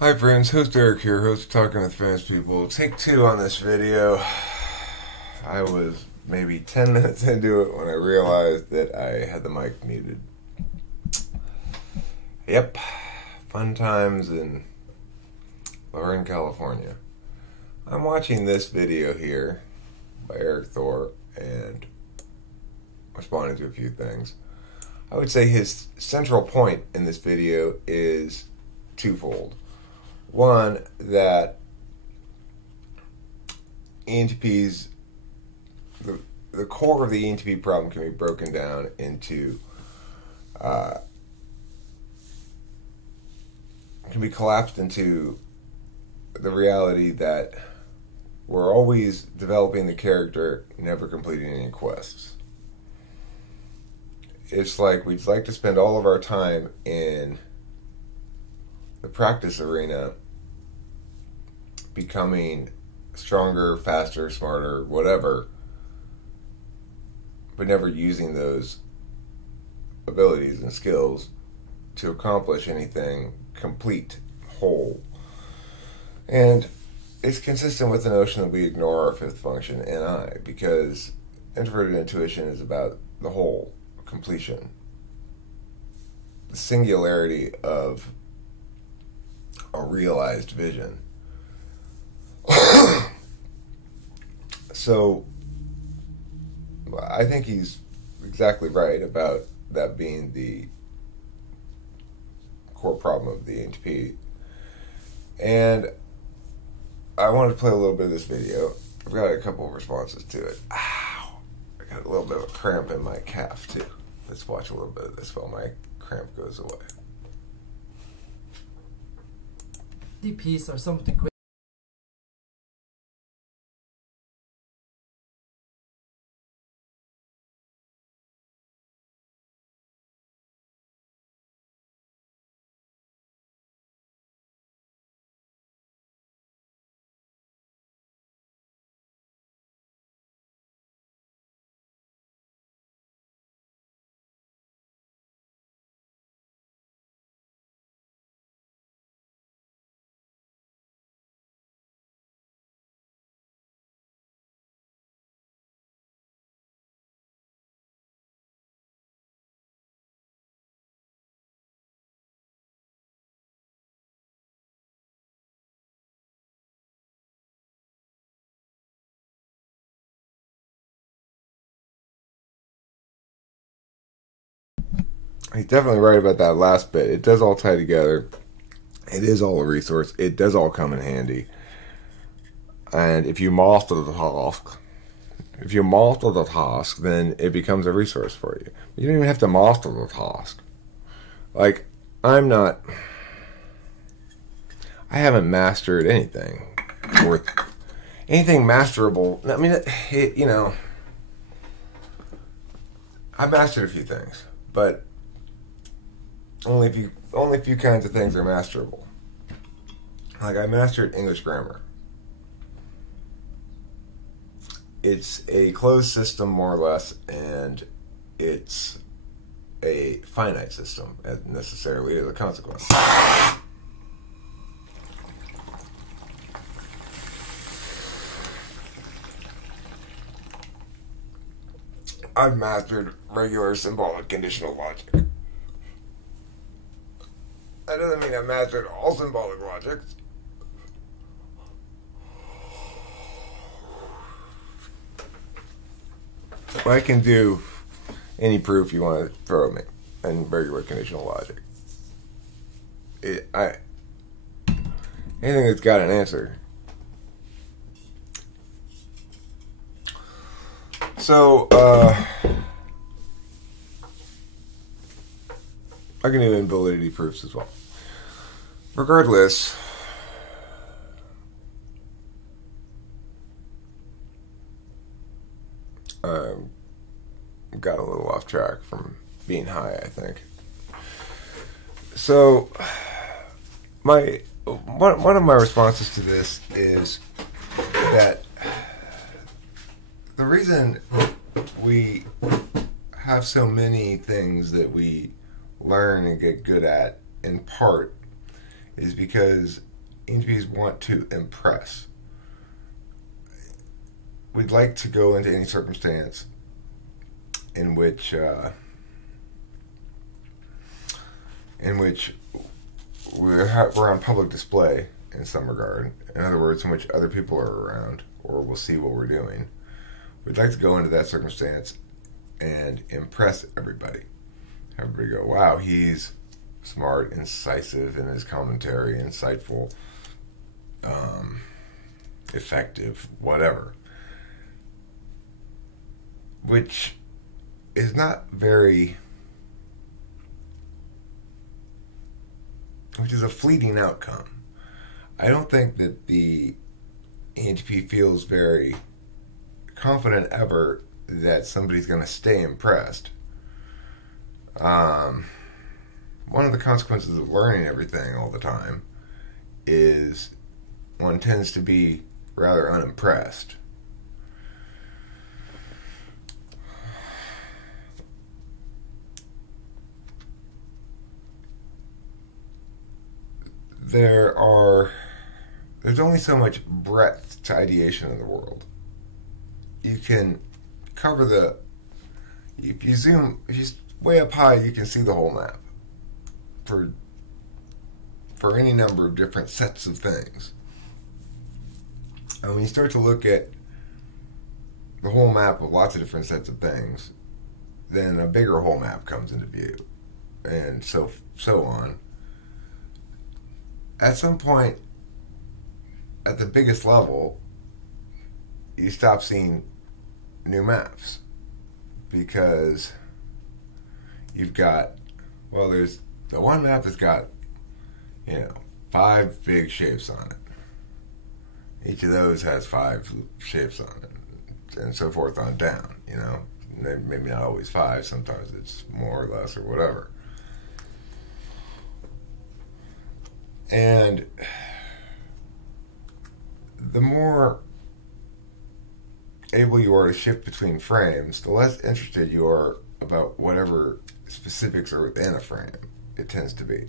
Hi friends, host Erik here, host of Talking with Famous People. Take two on this video. I was maybe 10 minutes into it when I realized that I had the mic muted. Yep, fun times in Lorraine, California. I'm watching this video here by Erik Thor and responding to a few things. I would say his central point in this video is twofold. One, that ENTPs, the core of the ENTP problem can be broken down into, can be collapsed into the reality that we're always developing the character, never completing any quests. It's like we'd like to spend all of our time in the practice arena, becoming stronger, faster, smarter, whatever, but never using those abilities and skills to accomplish anything complete, whole. And it's consistent with the notion that we ignore our fifth function, NI, because introverted intuition is about the whole, completion, the singularity of a realized vision. So I think he's exactly right about that being the core problem of the ENTP. And I wanted to play a little bit of this video. I've got a couple of responses to it. Ow! I got a little bit of a cramp in my calf too. Let's watch a little bit of this while my cramp goes away. ENTPs are some of the great He's definitely right about that last bit. It does all tie together. It is all a resource. It does all come in handy. And if you master the task, then it becomes a resource for you. You don't even have to master the task. Like, I haven't mastered anything masterable. I mean, I've mastered a few things, but only a few kinds of things are masterable. Like, I mastered English grammar. It's a closed system, more or less, and it's a finite system, as necessarily as a consequence. I've mastered regular symbolic conditional logic. That doesn't mean I've mastered all symbolic logics. But I can do any proof you want to throw at me in regular conditional logic. Anything that's got an answer. So, I can do invalidity proofs as well. Regardless, got a little off track from being high, I think. So, one of my responses to this is that the reason we have so many things that we learn and get good at, in part, is because ENTPs want to impress. We'd like to go into any circumstance in which we're on public display in some regard. In other words, in which other people are around or will see what we're doing. We'd like to go into that circumstance and impress everybody. Everybody go, wow, he's smart, incisive in his commentary, insightful, effective, whatever. Which is not very... which is a fleeting outcome. I don't think that the ENTP feels very confident ever that somebody's going to stay impressed. One of the consequences of learning everything all the time is one tends to be rather unimpressed. There's only so much breadth to ideation in the world. You can cover if you way up high, you can see the whole map for any number of different sets of things. And when you start to look at the whole map of lots of different sets of things, then a bigger whole map comes into view, and so on. At some point, at the biggest level, you stop seeing new maps because you've got, there's the one map that's got, 5 big shapes on it. Each of those has 5 shapes on it, and so forth on down, Maybe not always 5, sometimes it's more or less or whatever. And the more able you are to shift between frames, the less interested you are about whatever specifics are within a frame. It tends to be.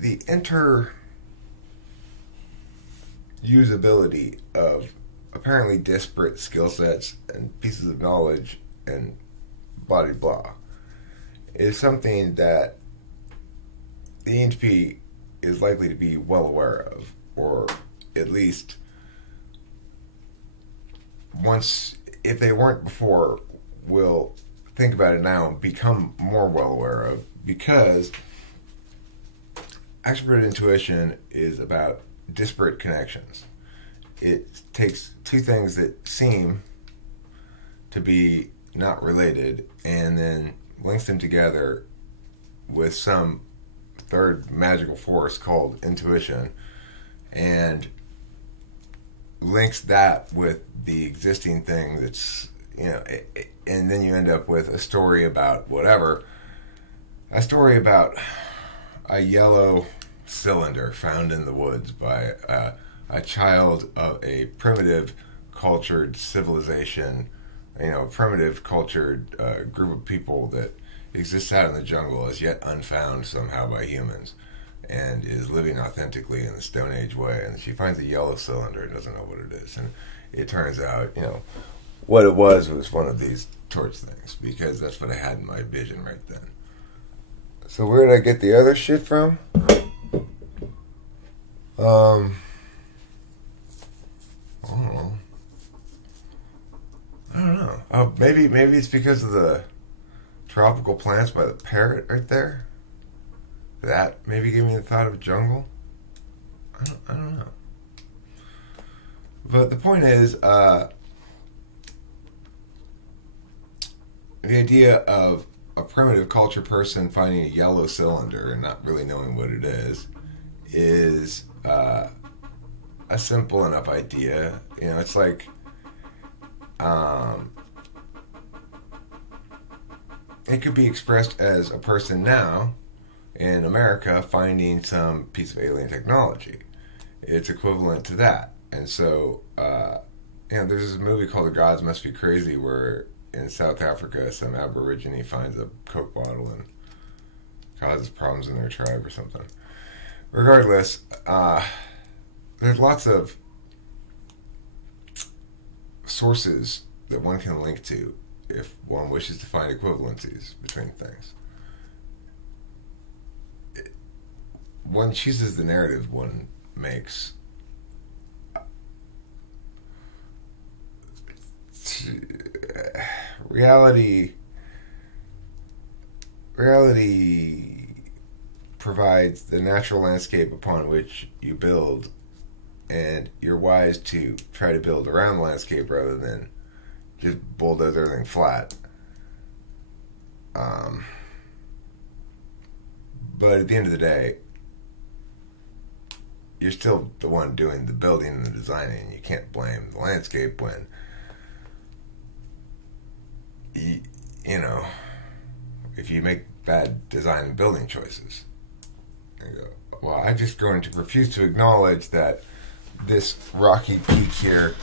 The inter-usability of apparently disparate skill sets and pieces of knowledge and blah blah is something that the ENTP is likely to be well aware of, or at least once, if they weren't before, will think about it now and become more well aware of, because extrovert intuition is about disparate connections. It takes two things that seem to be not related and then links them together with some third magical force called intuition, and links that with the existing thing that's, and then you end up with a story about whatever. A story about a yellow cylinder found in the woods by a child of a primitive cultured civilization, a primitive cultured group of people that exists out in the jungle as yet unfound somehow by humans and is living authentically in the Stone Age way. And she finds a yellow cylinder and doesn't know what it is. And it turns out, what it was one of these torch things, because that's what I had in my vision right then. So where did I get the other shit from? I don't know. Oh, maybe it's because of the tropical plants by the parrot right there. That maybe gave me the thought of jungle. I don't know. But the point is, the idea of a primitive culture person finding a yellow cylinder and not really knowing what it is a simple enough idea. It's like it could be expressed as a person now in America finding some piece of alien technology. It's equivalent to that. And so there's this movie called The Gods Must Be Crazy where in South Africa some Aborigine finds a Coke bottle and causes problems in their tribe or something. Regardless, there's lots of sources that one can link to if one wishes to find equivalencies between things. One chooses the narrative one makes. Reality provides the natural landscape upon which you build, and you're wise to try to build around the landscape rather than just bulldoze everything flat. But at the end of the day, you're still the one doing the building and the designing. You can't blame the landscape when you know, if you make bad design and building choices. You go, well, I'm just going to refuse to acknowledge that this rocky peak here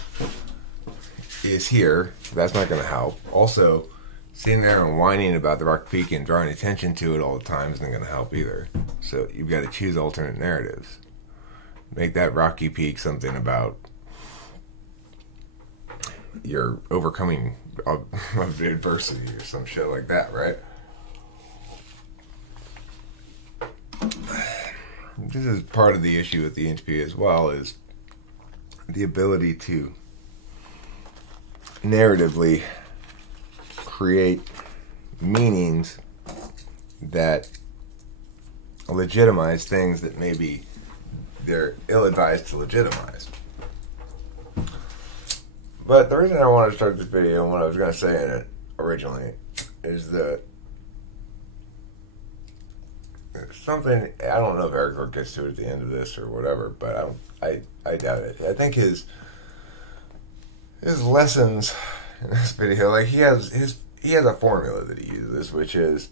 is here. That's not going to help. Also, sitting there and whining about the rocky peak and drawing attention to it all the time isn't going to help either. So you've got to choose alternate narratives. Make that rocky peak something about you're overcoming of adversity or some shit like that, right? This is part of the issue with the ENTP as well, is the ability to narratively create meanings that legitimize things that maybe they're ill-advised to legitimize. But the reason I wanted to start this video and what I was going to say in it originally is that something, I don't know if Erik gets to it at the end of this or whatever, but I doubt it. I think his lessons in this video, like he has a formula that he uses, which is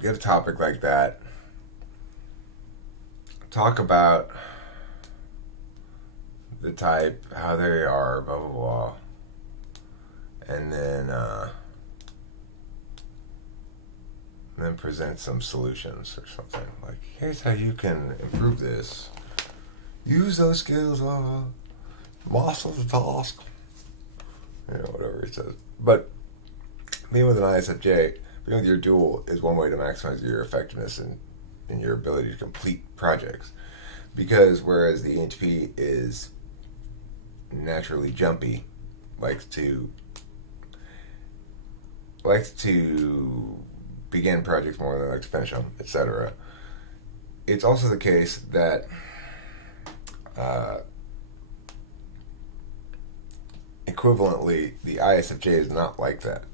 get a topic like that, talk about the type, how they are, blah, blah, blah. And then present some solutions or something. Like, here's how you can improve this. Use those skills, master the task. You know, whatever it says. But being with an ISFJ, being with your dual is one way to maximize your effectiveness and your ability to complete projects. Because whereas the ENTP is naturally jumpy, likes to begin projects more than likes to finish them, etc. It's also the case that equivalently the ISFJ is not like that.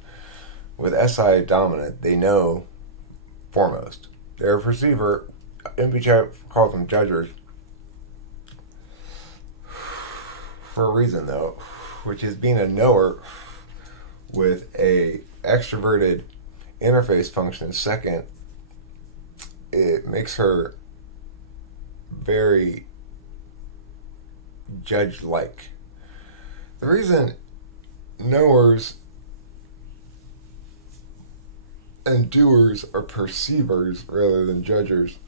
With SI dominant, they know foremost. They're a perceiver. MBTI calls them judgers for a reason, though, which is being a knower with a extroverted interface function second. It makes her very judge-like. The reason knowers and doers are perceivers rather than judgers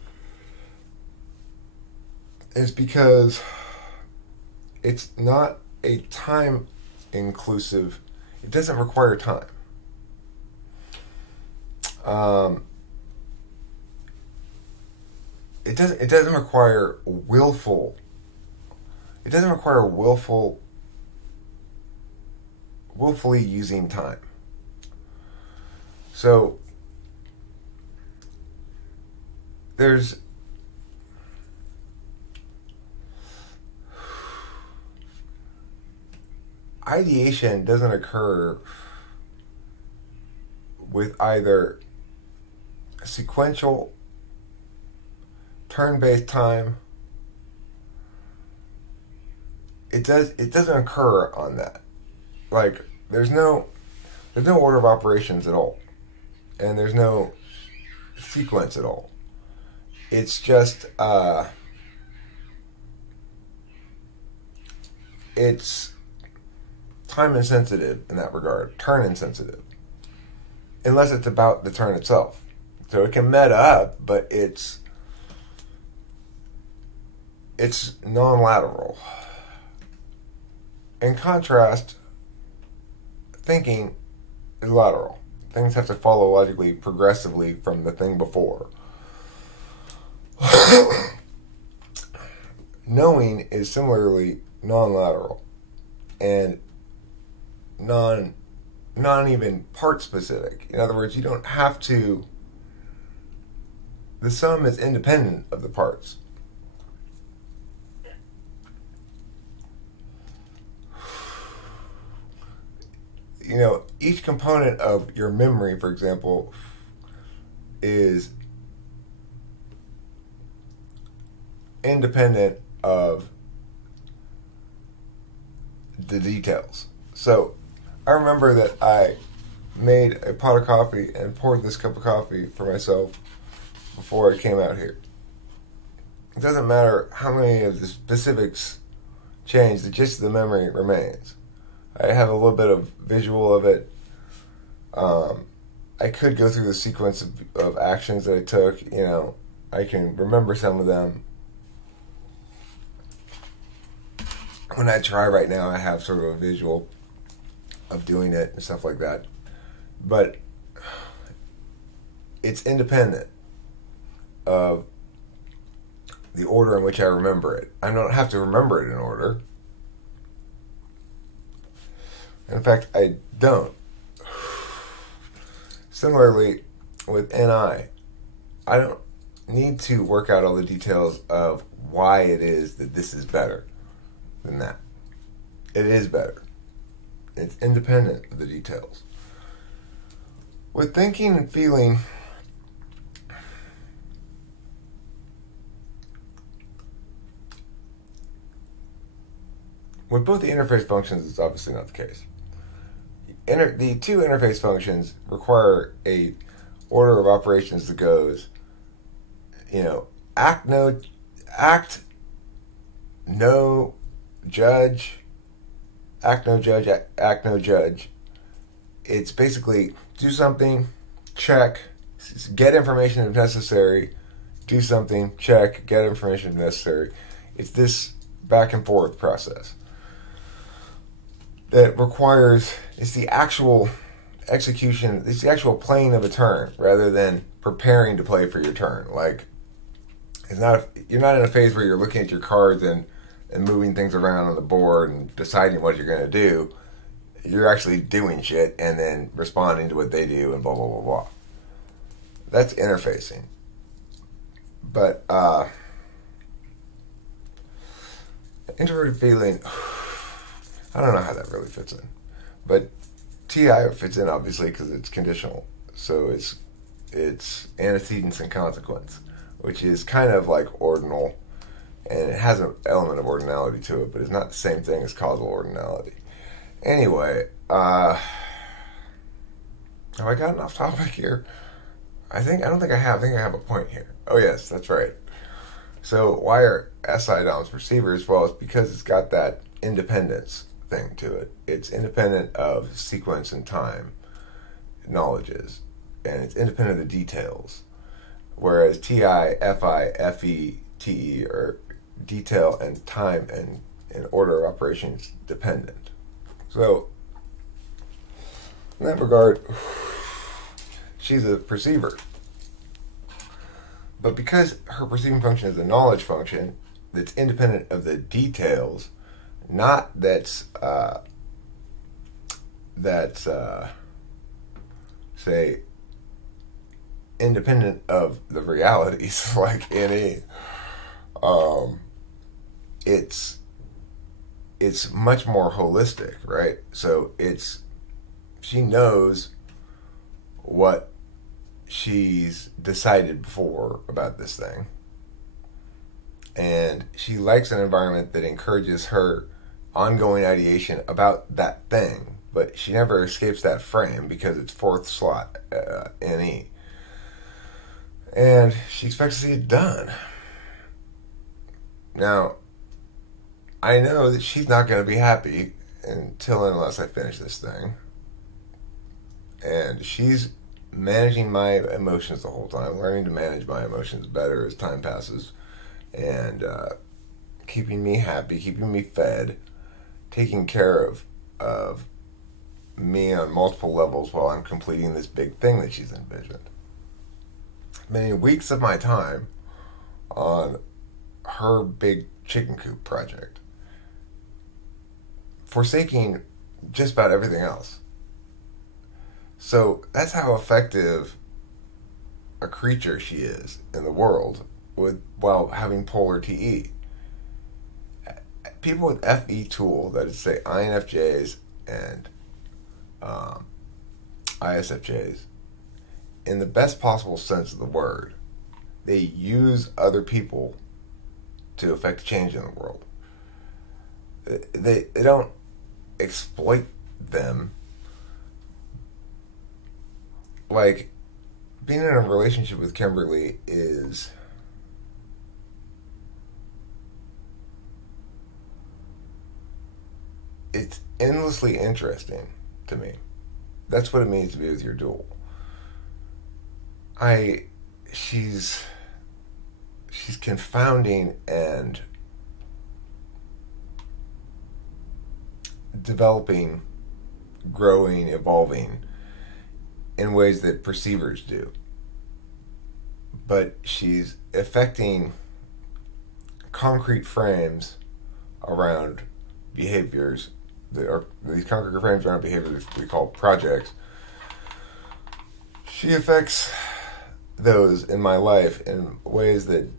is because it's not a time inclusive. It doesn't require time. It doesn't require willful. It doesn't require willfully using time. So there's ideation doesn't occur with either sequential turn-based time. It doesn't occur on that. Like there's no order of operations at all, and there's no sequence at all. It's just it's time insensitive in that regard, turn insensitive, unless it's about the turn itself. So it can meta up, but it's non-lateral. In contrast, thinking is lateral. Things have to follow logically, progressively from the thing before. Knowing is similarly non-lateral and not even part specific. In other words, you don't have to. The sum is independent of the parts. You know, each component of your memory, for example, is independent of the details. So I remember that I made a pot of coffee and poured this cup of coffee for myself before I came out here. It doesn't matter how many of the specifics change, the gist of the memory remains. I have a little bit of visual of it. I could go through the sequence of actions that I took. You know, I can remember some of them. When I try right now, I have sort of a visual of doing it and stuff like that. But it's independent of the order in which I remember it. I don't have to remember it in order. In fact, I don't. Similarly, with NI, I don't need to work out all the details of why it is that this is better than that. It is better. It's independent of the details. With thinking and feeling, with both the interface functions, it's obviously not the case. The two interface functions require a order of operations that goes, you know, act, no, judge, act, no, judge, act, no, judge. It's basically do something, check, get information if necessary, do something, check, get information if necessary. It's this back and forth process that requires, it's the actual execution, it's the actual playing of a turn rather than preparing to play for your turn. Like, you're not in a phase where you're looking at your cards and moving things around on the board and deciding what you're going to do. You're actually doing shit and then responding to what they do and blah, blah, blah, blah. That's interfacing. But, introverted feeling, I don't know how that really fits in. But TI fits in, obviously, because it's conditional. So it's antecedents and consequence, which is kind of like ordinal, and it has an element of ordinality to it, but it's not the same thing as causal ordinality. Anyway, have I gotten off topic here? I don't think I have. I think I have a point here. Oh yes, that's right. So why are SI DOMs perceivers? Well, it's because it's got that independence thing to it. It's independent of sequence and time knowledges, and it's independent of the details. Whereas TI, FI, FE, TE are detail and time and order of operations dependent. So, in that regard, she's a perceiver. But because her perceiving function is a knowledge function that's independent of the details, not say, independent of the realities, like NE, it's much more holistic, right? So she knows what she's decided before about this thing, and she likes an environment that encourages her ongoing ideation about that thing, but she never escapes that frame because it's fourth slot NE, and she expects to see it done. Now, I know that she's not going to be happy until and unless I finish this thing. And she's managing my emotions the whole time, learning to manage my emotions better as time passes, and keeping me happy, keeping me fed, taking care of me on multiple levels while I'm completing this big thing that she's envisioned. Many weeks of my time on her big chicken coop project, forsaking just about everything else. So that's how effective a creature she is in the world while having polar TE. People with FE tool, that is, say, INFJs and ISFJs, in the best possible sense of the word, they use other people to affect change in the world. They don't exploit them. Like, being in a relationship with Kimberly is it's endlessly interesting to me. That's what it means to be with your dual. She's confounding and developing, growing, evolving in ways that perceivers do. But she's affecting concrete frames around behaviors that are these concrete frames around behaviors we call projects. She affects those in my life in ways that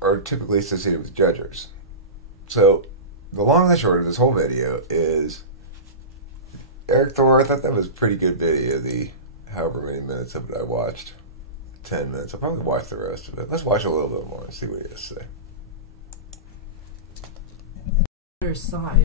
are typically associated with judgers. So the long and the short of this whole video is, Erik, Thor, I thought that was a pretty good video, the however many minutes of it I watched. 10 minutes. I'll probably watch the rest of it. Let's watch a little bit more and see what he has to say. Other side.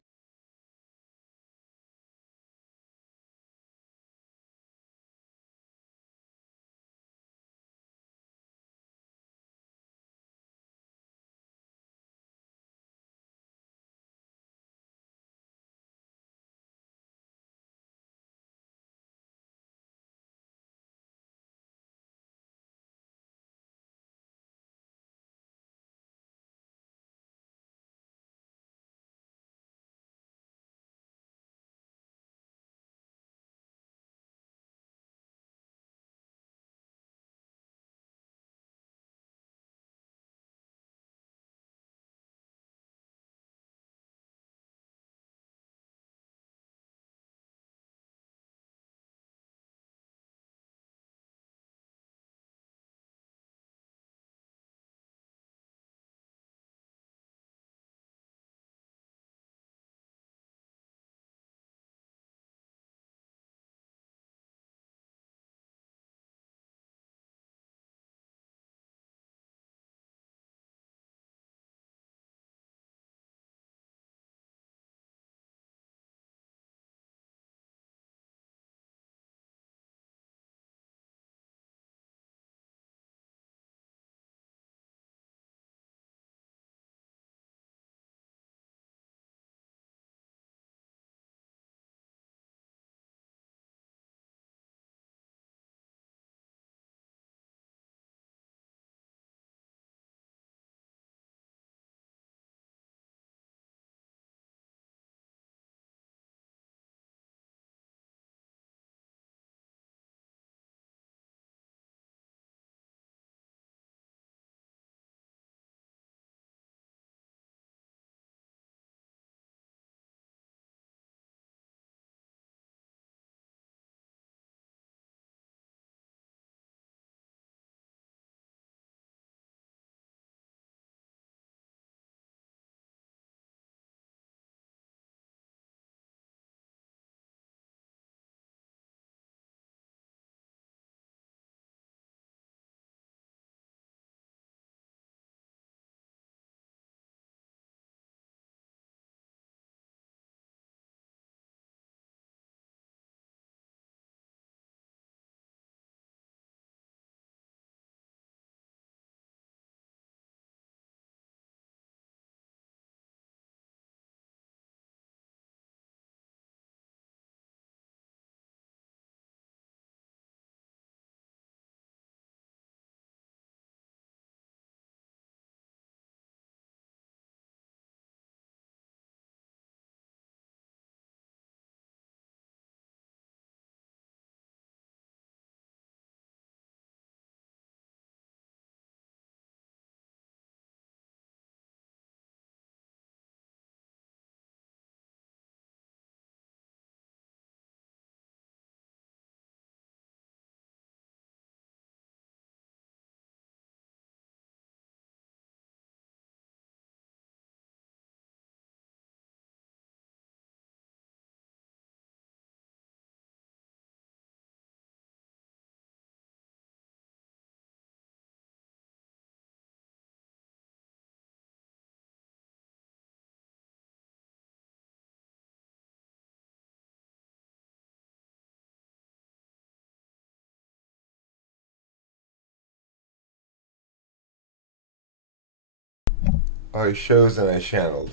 I shows and I channeled.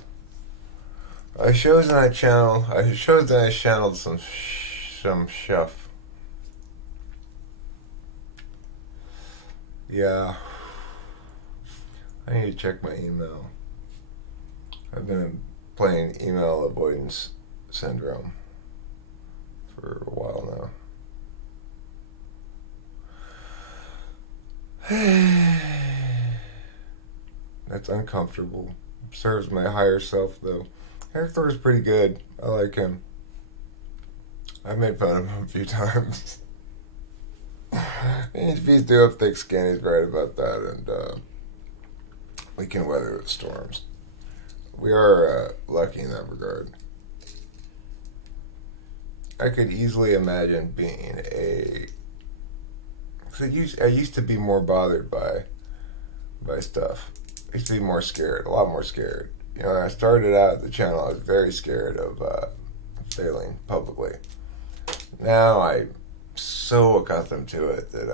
I shows and I channeled some stuff. Yeah. I need to check my email. I've been playing email avoidance syndrome for a while now. That's uncomfortable. Serves my higher self, though. Erik Thor is pretty good. I like him. I've made fun of him a few times. ENTPs do have thick skin. He's right about that, and we can weather the storms. We are lucky in that regard. I could easily imagine being I used to be more bothered by stuff. I used to be more scared, a lot more scared. You know, when I started out the channel, I was very scared of failing publicly. Now I'm so accustomed to it that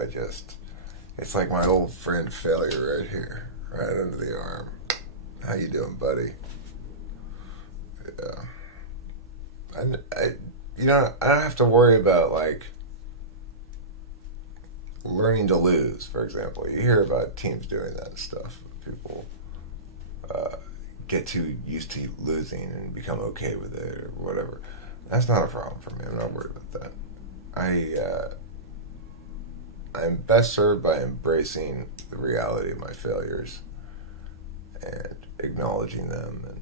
it's like my old friend failure right here, right under the arm. How you doing, buddy? Yeah. I don't have to worry about, like, learning to lose, for example. You hear about teams doing that stuff. People get too used to losing and become okay with it or whatever. That's not a problem for me. I'm not worried about that. I'm best served by embracing the reality of my failures and acknowledging them and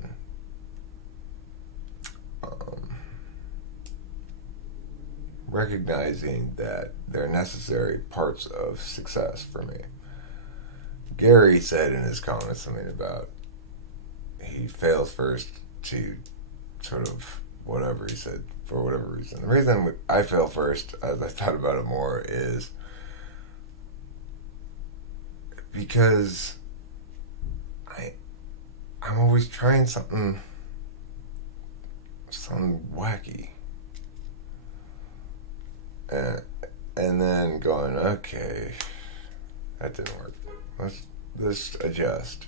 recognizing that they're necessary parts of success for me. Gary said in his comments something about he fails first to sort of whatever he said for whatever reason. The reason I fail first, as I thought about it more, is because I'm always trying something wacky. And then going, okay, that didn't work. Let's adjust.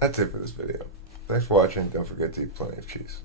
That's it for this video. Thanks for watching. Don't forget to eat plenty of cheese.